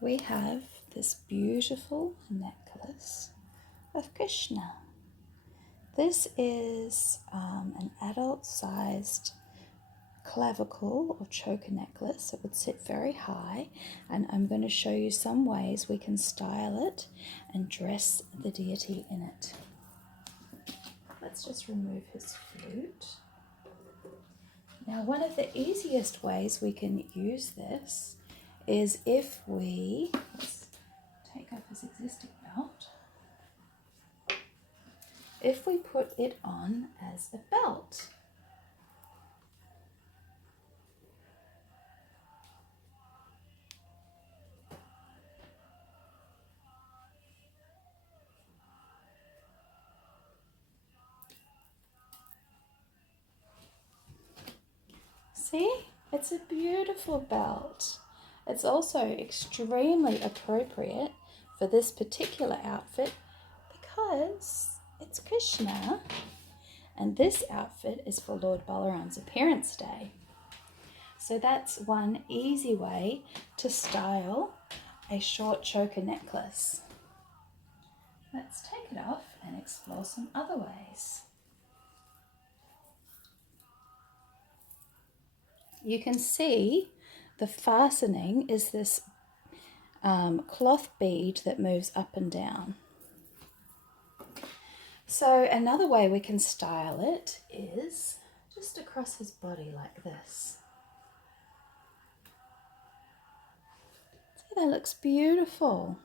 we have this beautiful necklace of Krishna. This is an adult-sized clavicle or choker necklace. It would sit very high, and I'm going to show you some ways we can style it and dress the deity in it. Let's just remove his flute. Now, one of the easiest ways we can use this is if we, let's take off his existing belt, if we put it on as a belt. See, it's a beautiful belt. It's also extremely appropriate for this particular outfit because it's Krishna, and this outfit is for Lord Balaram's appearance day. So that's one easy way to style a short choker necklace. Let's take it off and explore some other ways. You can see the fastening is this cloth bead that moves up and down. So another way we can style it is just across his body like this. See, that looks beautiful.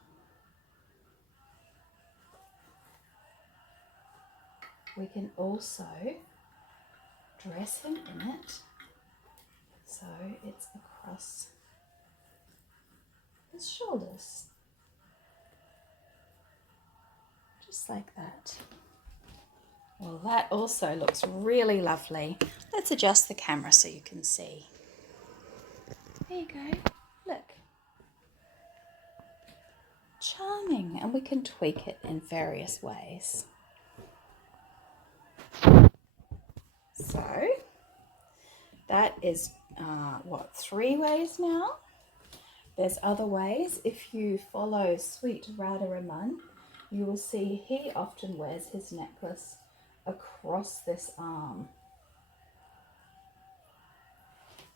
We can also dress him in it. So it's across his shoulders, just like that. Well, that also looks really lovely. Let's adjust the camera so you can see. There you go, look. Charming, and we can tweak it in various ways. So that is 3 ways now. There's other ways. If you follow Sweet Radharaman, you will see he often wears his necklace across this arm.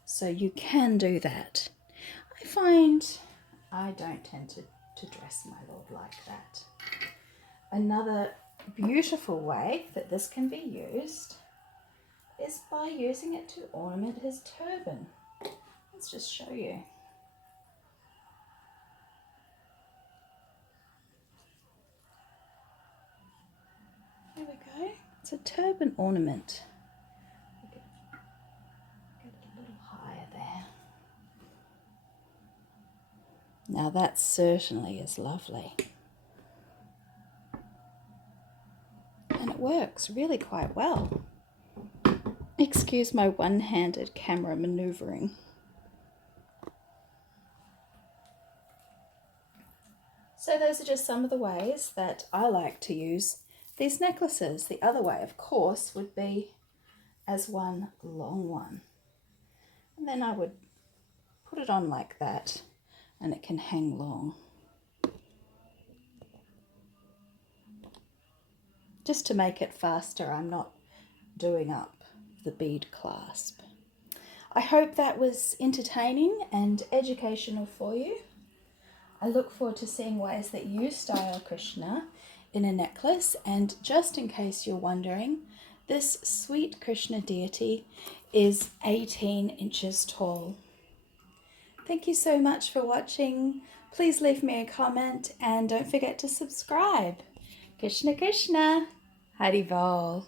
So you can do that. I find I don't tend to dress my Lord like that. Another beautiful way that this can be used is by using it to ornament his turban. Let's just show you. There we go. It's a turban ornament. Get it a little higher there. Now that certainly is lovely. And it works really quite well. Excuse my one-handed camera maneuvering. So those are just some of the ways that I like to use these necklaces. The other way, of course, would be as one long one. And then I would put it on like that, and it can hang long. Just to make it faster, I'm not doing up the bead clasp. I hope that was entertaining and educational for you. I look forward to seeing ways that you style Krishna in a necklace, and just in case you're wondering, this sweet Krishna deity is 18 inches tall. Thank you so much for watching. Please leave me a comment and don't forget to subscribe. Krishna Krishna, Hari Bol.